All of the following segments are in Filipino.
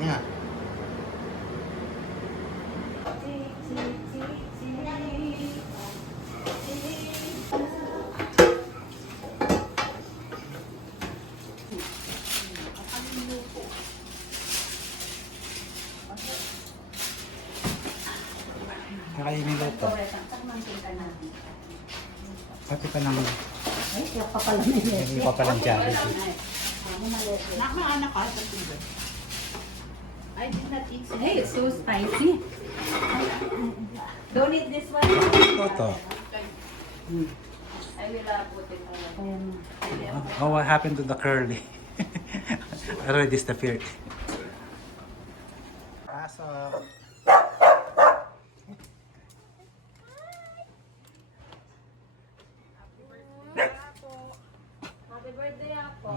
Nga. Kakainin daw ito. Pati pa ng... Ay, kaya pa pala may Hindi pa palang Jollibee. Nakaanak ka sa tiba. I did not eat. Hey, it's so spicy. Don't eat this one. Ito. I will put it on. Ayan. Oh, what happened to the curly? Already disappeared. Pasok. Happy birthday ako.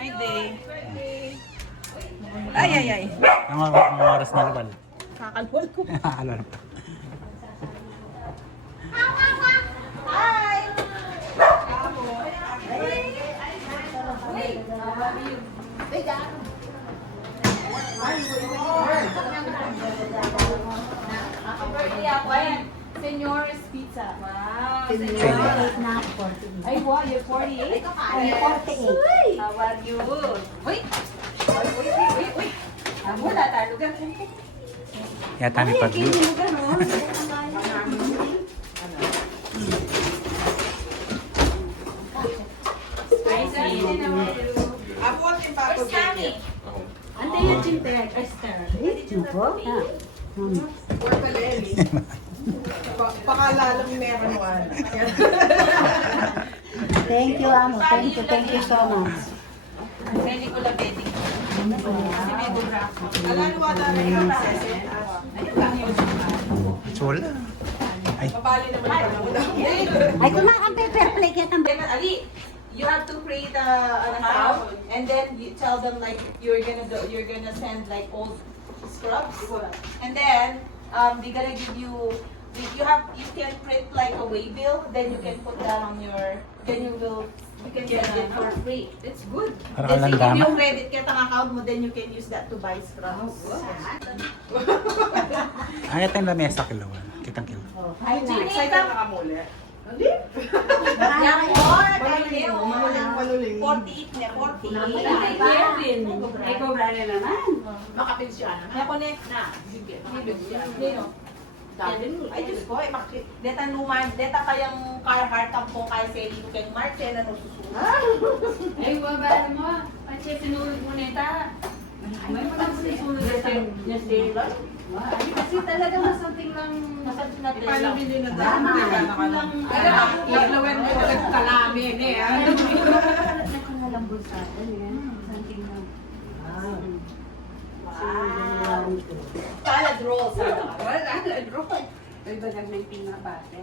Ay, day. Ay, ay, ay. Ang oras na labal. Kakalwal ko. Alon. Happy birthday ako. Ayan. Senor's Pizza. Wow. Senior. 48 na ako, 48. Ay, wow. You're 48? Ay, 48. How are you? Uy! Uy! Wala tayo. Yata may pag-view. Ako at yung pato bacon. Ante yung chinter, Esther. Ito? Ha? Or kaleli. Pakalalang meron mo anak. Thank you, amo. Thank you so much. Pwede ko lang bedding. Kasi may dura ako. Alam wala na yung process. Ayun lang yung Chula. Ay, Mabali naman yung panahon. Ay, kumakang paper plate yan. Then, Ali, you have to create an account and then you tell them like you're gonna send like old scrubs and then they're gonna give you you can print like a waybill, then you can put that on your, then you can get it for free. It's good. Parang Then walang sige, dama. yung credit card ang account mo, then you can use that to buy scrubs. ay, ito yung lamesa kilawan. Kitang kilo. Oh, hi na. Excited na ka muli. Yan po, kayo. Maluling. 48 na, 40. Ay, cobra na naman. Makapensyon. Kaya connect na. Sino? Ay, Diyos ko, deta numan, deta kayang Carhartt ang po kaya sa iyo kay Marcel, ano susunod? Ay, wabala mo. Kasi sinulog mo neta. May mga sinulog na sila. Kasi talaga masonting lang. Masarap na Paano tela. hindi na dama? Pero ako, paglawan mo nagkalamin eh. Nakalambol sa atin. Something lang. Wow. Salad rolls. Wala na, draw. Ay, balag may pinabate.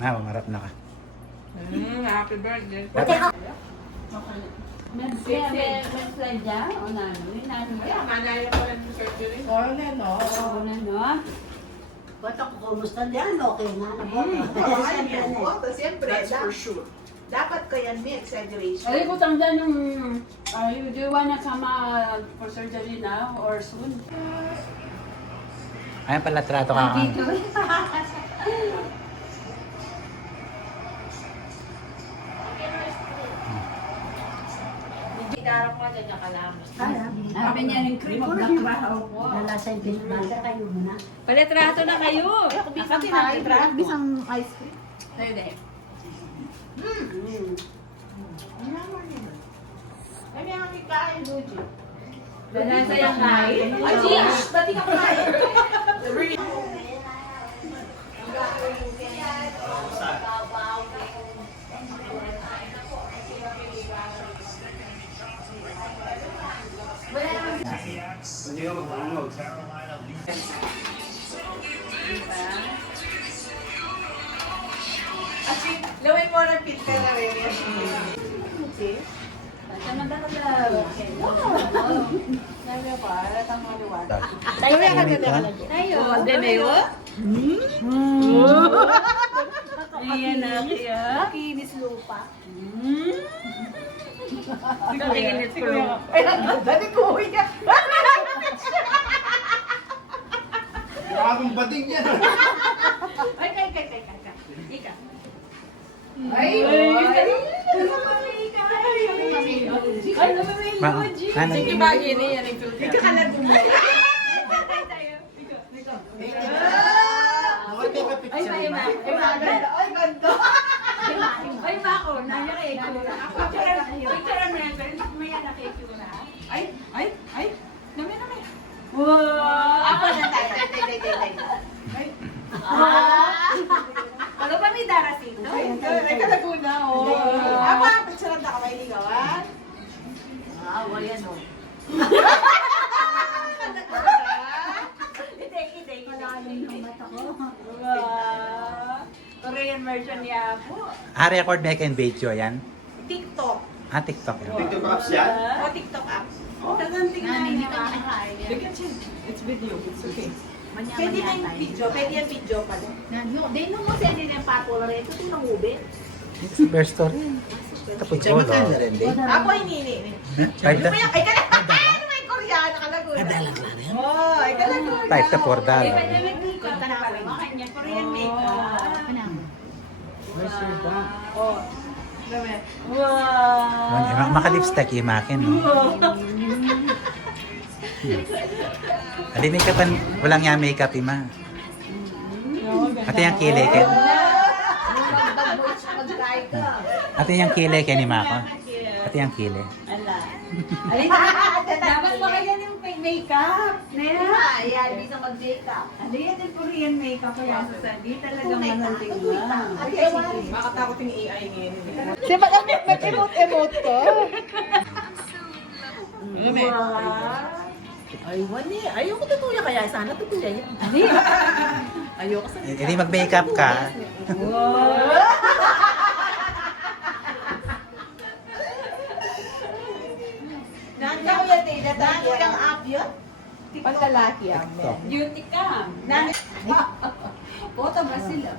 Na, umarap na ka. Happy birthday. May slide dyan? O nano? May nano ba? Kaya manaya ko lang yung surgery. Oo, no. O nano? Ba't ako kumusta diyan? Okay na. Siyempre, That's for sure. dapat kaya may exaggeration. Ay, kutang dyan yung... do you wanna sama for surgery now or soon? Ayan pala, trato ka. Dito. Ikarap mo dyan yung kalamas. Sabi niya ng cream of black bahaw ko. Nalasa yung pinagmasa kayo muna. Palitrato na kayo. Bisang kain. Bisang ice cream. Tayo dahil. Ay, may kami kain, Luigi. Banasa yung kain. Ay, Gis! Ba't di ka kumain? Lawin mo ng pizza na rin yan. Sama ka na. Sabi ko, alat ang maliwan. Tayo ka Tayo. Hindi na yun? Ayan na kaya. Kinis lupa. Si Kuya. Ay, ang ganda ni Kuya. Bagong bading yan. Ay, kay. Ika. Ay, Ano? sige, bagay na yan. Ika ka lang bumaya. Ay, may ma. Ay, ganda. Ay, ma ako. Naya kay Kura. Picture na yan. Pero hindi maya na kay Kura. Ay. Nami. Wow! Ako na tayo. Ano ba may darating? Ay, kalaguna, oh. Apa, picture na ka may ligawan. Wala no. Hindi. Malalim ng mata ko. Korean version niya po. Record back and video yan? TikTok. TikTok yan. TikTok apps yan? O TikTok apps. Tagang tingnan niya ka. It's video. It's okay. Pwede na yung video. Pwede yung video pala. Di nung mo send din yung popular ito. Ito yung ube. It's the first story. Tapos ko, no? Ako hindi. Type Ano ba yan? Ay, ano may Koreano kalaguna? Oh, ay kalaguna. Type the $4. Di ba niya mag-makeup na pala? Makanya Korean makeup. Oh. Wow! Maka-lipstick yung makin, no? Ali, makeupan. Walang nga makeup, ima. Ate yung kilay ka. Ate yung kilay ka ni Mako. Ate yung kilay. Ala. Dapat ba kaya yung makeup? Nera? Ayan, hindi na mag-makeup. Ano yan yung Korean makeup kaya sa Sandy? Talagang mahalting lang. Makatakot yung AI ngayon. Di ba lang nag-emote ko? Ay, wani. Ayoko tutuya kaya. Sana tutuya yan. Ayoko sa... Hindi mag-makeup ka. Nandiyan yan, Tita. Nandiyan yung app yun? Panlalaki yan. Beauty cam. Bota ba sila?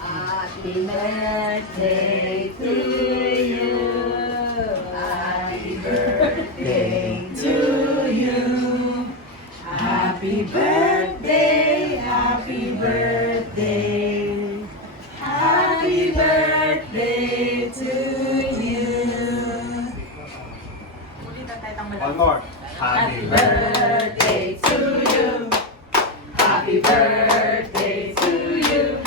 Happy birthday to you. Happy birthday to you. Happy birthday, happy birthday. Happy birthday to you. One more. Happy birthday to you. Happy birthday to you.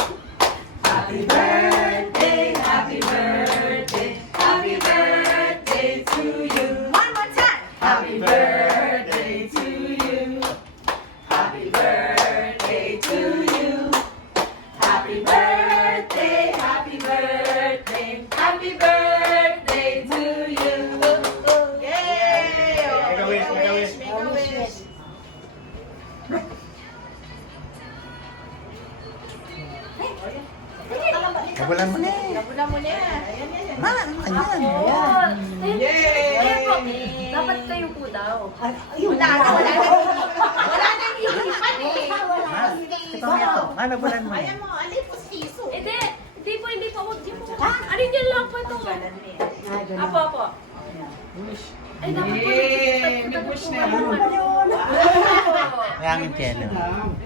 Happy birthday, happy birthday, happy birthday to you. One more time. Happy birthday to you. Happy birthday to you. Happy birthday, happy birthday, happy birthday to you. Yay! Make a wish, make a wish. Make a wish. Kabulan mo na. Kabula mo na. Ayan, yan. Ayan. Yay! Dapat kayo po daw. Wala na inihipan eh. Ito mo ito. Nabulan mo. Ayan mo, alin po si Iso. Hindi po. Di po. Ano yan lang po ito? Apo. Ay, dapat po. Yay! May push na yan. Mayangin piano.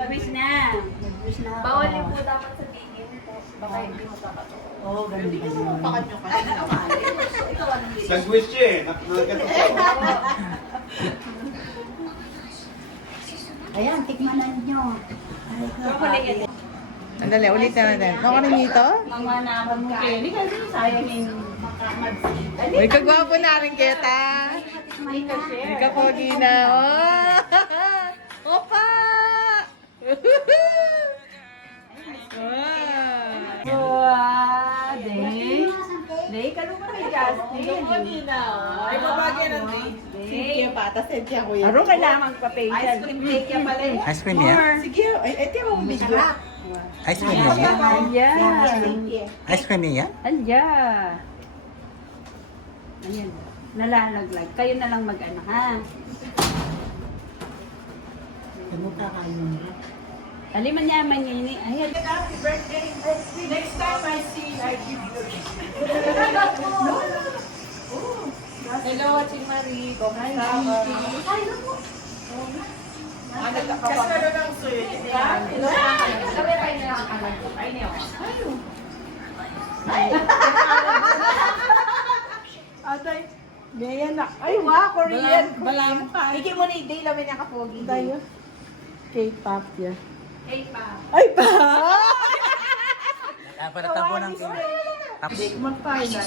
Labis na. Bawal yung po dapat sa tingin po. Baka hindi mo dapat. Hindi ka mo pakan nyo kasi nakakali. Ikaw ano yun? Nag-wish siya eh. Ayan, tikmanan nyo. Andali, ulit natin. Ako na nito? Mga naman mo Kelly kasi sayang yung makamagsi. Uy, kagwapo na rin kita. Ikaw po, Gina. Oh! Opa! Wow! Day, kalong ka kay Justin. Ay, babagay ng day. Sige pa, tas sensya ko yan. Araw kailangan pa-facial. Ice cream cake yan pala eh. Ice cream yan? Sige, ay, ito yung video. Ice cream yan? Alya. Ice cream yan? Alya. Ayan. Nalalaglag. Kayo na lang mag-ano, ha? Aliman niya, manyini. Ayan. Happy birthday. Next time I see you, I give you a gift. Hello, Aching Marie. Kumusta ka? Kasi meron ng sweet. Hello. Atay, ganyan na. Ay, wow, Korean. Balang pa. Iki mo ni Day lamin niya kapogi. Tayo. K-pop yan. Hey, pa. Ay, pa! Naparatan po ng Mag-final.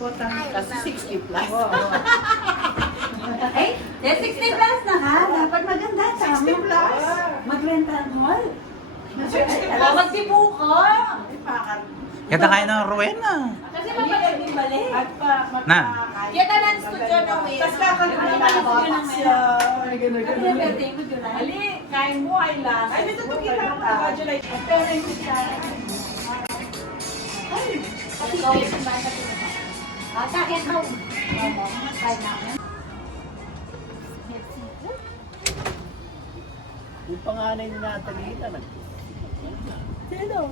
Kasi 60 plus. Ay, 60 plus na ha. Dapat maganda. 60 plus. Mag-rental mall. Magdibo ka. Ganda kayo ng Rowena. Kasi mapagod din balik. At pa, Na. Kita lang studio na win. Tapos kakalimutan na ako. Siya. Ay, gano'n, Kasi gano'n. birthday mo, July. Ali, kain mo ay last. Ay, dito pag kita ako congratulate. Pero yung siya. Sa akin, how? Try namin. Yung panganay ni Natalie, Sino?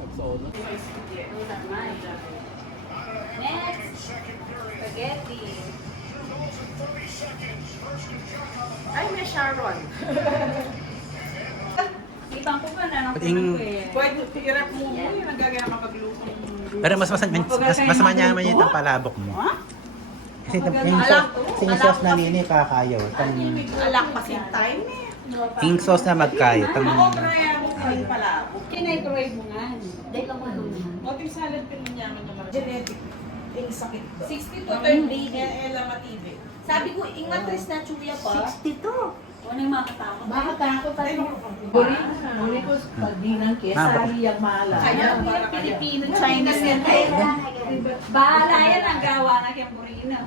Next. Spaghetti. Ay, may Sharon. Ibang ko pa na ng Pating- eh. Pwede, hirap mo. Yung nagagaya kapagluto. Pero masama niya naman yung palabok mo. Kasi yung sauce na nini kakayaw. Alak pa same time eh. Yung sauce na magkayo. Kaya mo kayo pala. Kinay-crave mo nga. Dahil lang mo Motive salad pinunyaman naman. Genetic. Yung sakit ko. 62. 230 Ella Matibe. Sabi ko, ing matris na chuya pa. 62. Ano yung mga katama? Bakit ako tayo? Buri ko pag di ng kesari yung mahala. Kaya para Filipino, Chinese yan. Bahala yan ang gawa na kayong burina.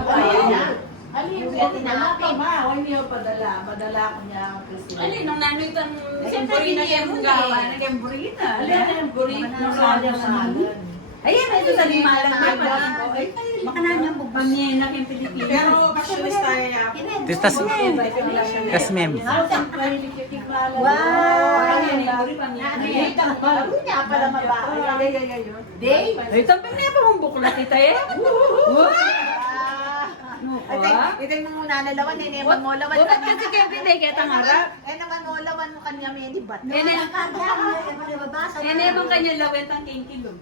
Kabayan niya. Alin, yung tinapin. Ma, huwag niyo padala. Padala ko niya ang Christmas. Alin, nung nanoy itong Siyempre, burina binigyan kayong mo gawa eh. na kayong burina. Alin, yung burrito ng salang. Ayan, ito sa limalang na pa. Makanan yung bubangin na kayong Pilipino. Pero passionist tayo ya. Tas mem. Wow! Ay, niya pala mabahay. Day? Ay, tampin na pa mong buklat ito eh. Ito yung muna nalawan, neneman mo lawan. Bukat kasi kayo pinay kaya tangarap. Eh naman mo lawan mo kanya may libat. Ene bang kanya lawet ang kingkilom.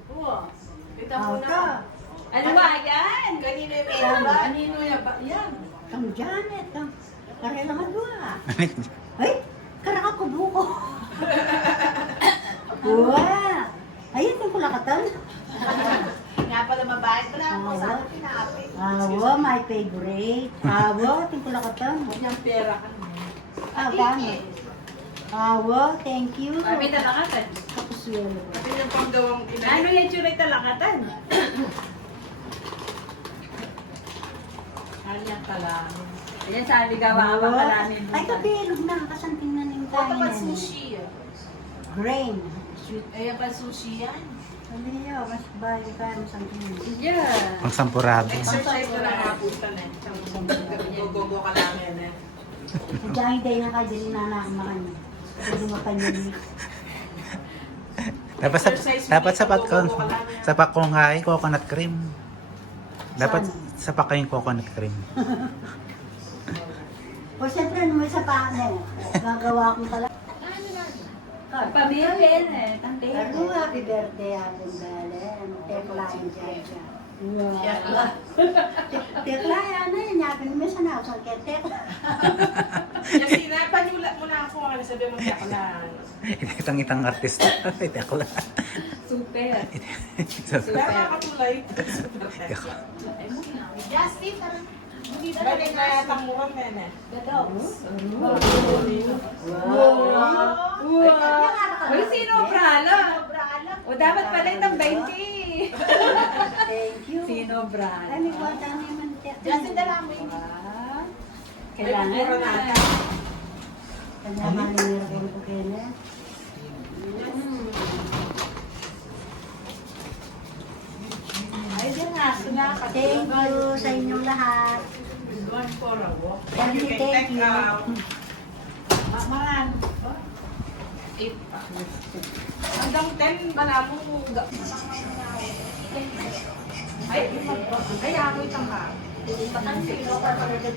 Kita mo na. Ano ba yan? Kanino yung may laban? Kanino yan ba? Yan. Kamu Janet, karela nga dua. Ay, karaka ko buko. Wah, ayun yung kulakatan. Nga pala mabahay pala ako sa akin pinapin. Awa, my favorite. Awa, yung kulakatan. Yung pera ka. Gamit. Awa, thank you. Kami talakatan. Kapuswelo. Ito yung panggawang Ano yung tsuray talakatan? Kanyang kalang. Ayan sa aligawa ang palanin. Ay, kabilog na. Kasanting na ng Ito pa kain. sushi. Grain. Sweet. Ayan pa sushi yan. Sabi niya, mas bayo ka ng santing. Yeah. Ang sampurado. Exercise ko na nakapunta na. Go-go ka lang yan eh. Diyan day na kayo din na nakamakan. Pwede mo kanyang Dapat sapat kong hay coconut cream. Dapat sapat kayong coconut cream. O siyempre, ano may sa paano? Gagawa ko talaga. Pamilya eh. Tante. Pero happy birthday akong galing. Teklayan siya. Wow. Teklayan na yun. Yakin mo sa nakasal kaya tekla. Kasi napanyulat mo na ako. Ano sabi mo siya lang. Itang artista. Ito ako lang. Super. Kaya nakatulay. Justin, parang balik na yatang mukhang nene. Uy, sino brala? O dapat pala itong 20. Thank you. Sino brala? Ay, may kwanta na naman. Justin, dala mo yun. Kailangan na. Kanya malinir ko kaya. Ay, dyan nga. Sila ka. Thank you sa inyong lahat. One for a walk. Thank you, thank you. Maman. 8 pa. Hanggang 10 ba na mo? Ay, ako itang ha.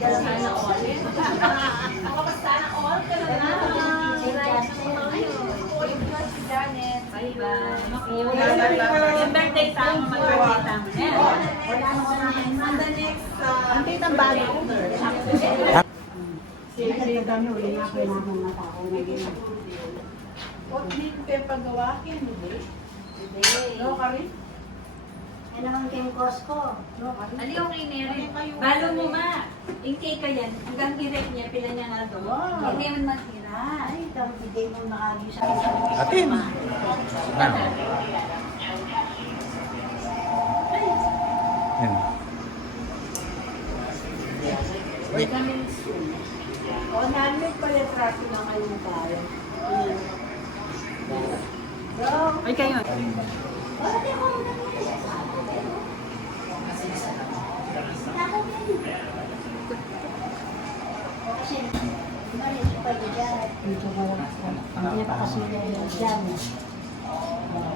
Sana all. Sana all ka na lang. Janet. Bye-bye. Yung birthday tama, mag-birthday tama. Wala naman On the next, ang titang bago. Sige, kami uli nga po namin matao na gano'n. Huwag din kayo pagawakin, hindi? No, Karin? Ano ang Kim Costco? Ali, okay na rin. Balo mo ma. Yung cake ka yan. Hanggang direct niya, pila niya na doon. Hindi naman matira. Ay, ito, hindi mo makagi sa akin. Atin. Ano? Yan. We're coming soon. O, namin pala traffic na kayo tayo. Bro, Ay, kayo. Kasi, mali pa dyan. Dito ko, hindi pa kasi dyan.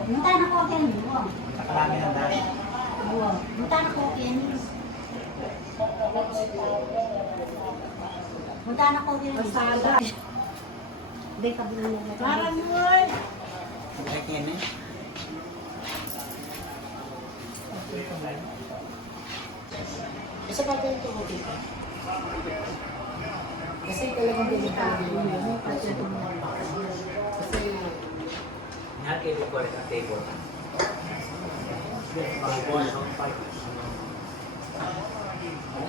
Munta na ko akin mo. Nakarami ng dahil. Munta na ko akin. Munta na ko akin. masada. Hindi ka bilang na. Parang mo Isa pa tayo ito ko dito. Kasi talagang delikado yun. Kasi I-record ang table.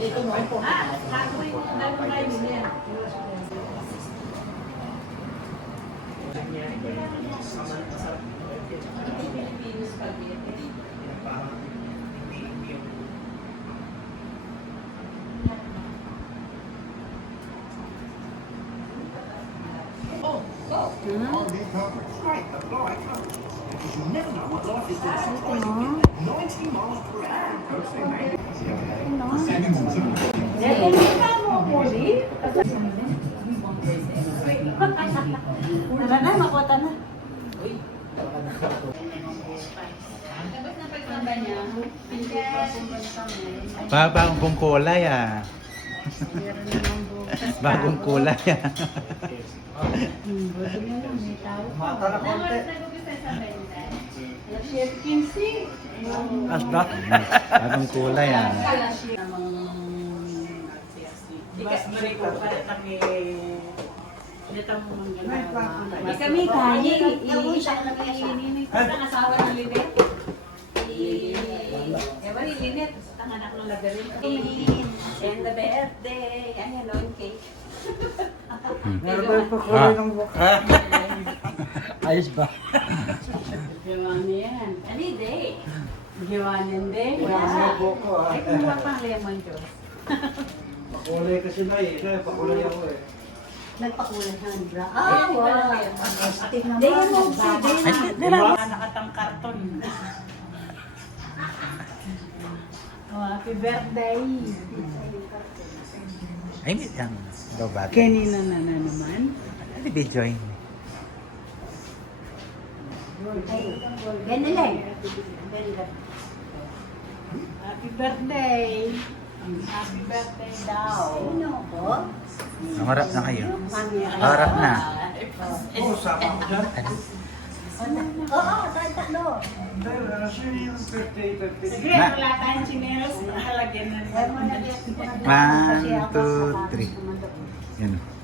ito mo po. Gagawin mo yan. Tara na, makota na. Bagong kulay ah. Bagong kulay ah. Buti na lang, may tao. Mata na konti. Chef Kinsey. Bagong kulay ah. Kami kaya. Ang asawa ng Linet. Ewan ni Linet. Ang anak ng Lagarin. And the birthday. Ayan o, cake. Meron ba yung pakulay ng buka? Ayos ba? Gawanin yan. Ani day. Gawanin day. Wala sa buko ah. Ay, kumuha pang lemon juice. Pakulay kasi na eh. Pakulay ako eh. Nagpakulay Handra. Ah, wow. Astig naman. Day mo, day Diba? Nakatang karton. Oh, happy birthday. Ay, may ang daw bata. Kanina na naman. Ano ba join? Ganun lang. Happy birthday. Happy birthday daw. Sino ko? Harap na kayo. Harap na. Oh, sama ko dyan. Oo, tayo tatlo. Dahil siya yung birthday. Sige, wala tayong chineros. Halagyan na Ay, mo rin. na-get ko na. 1, 2, 3. Yan.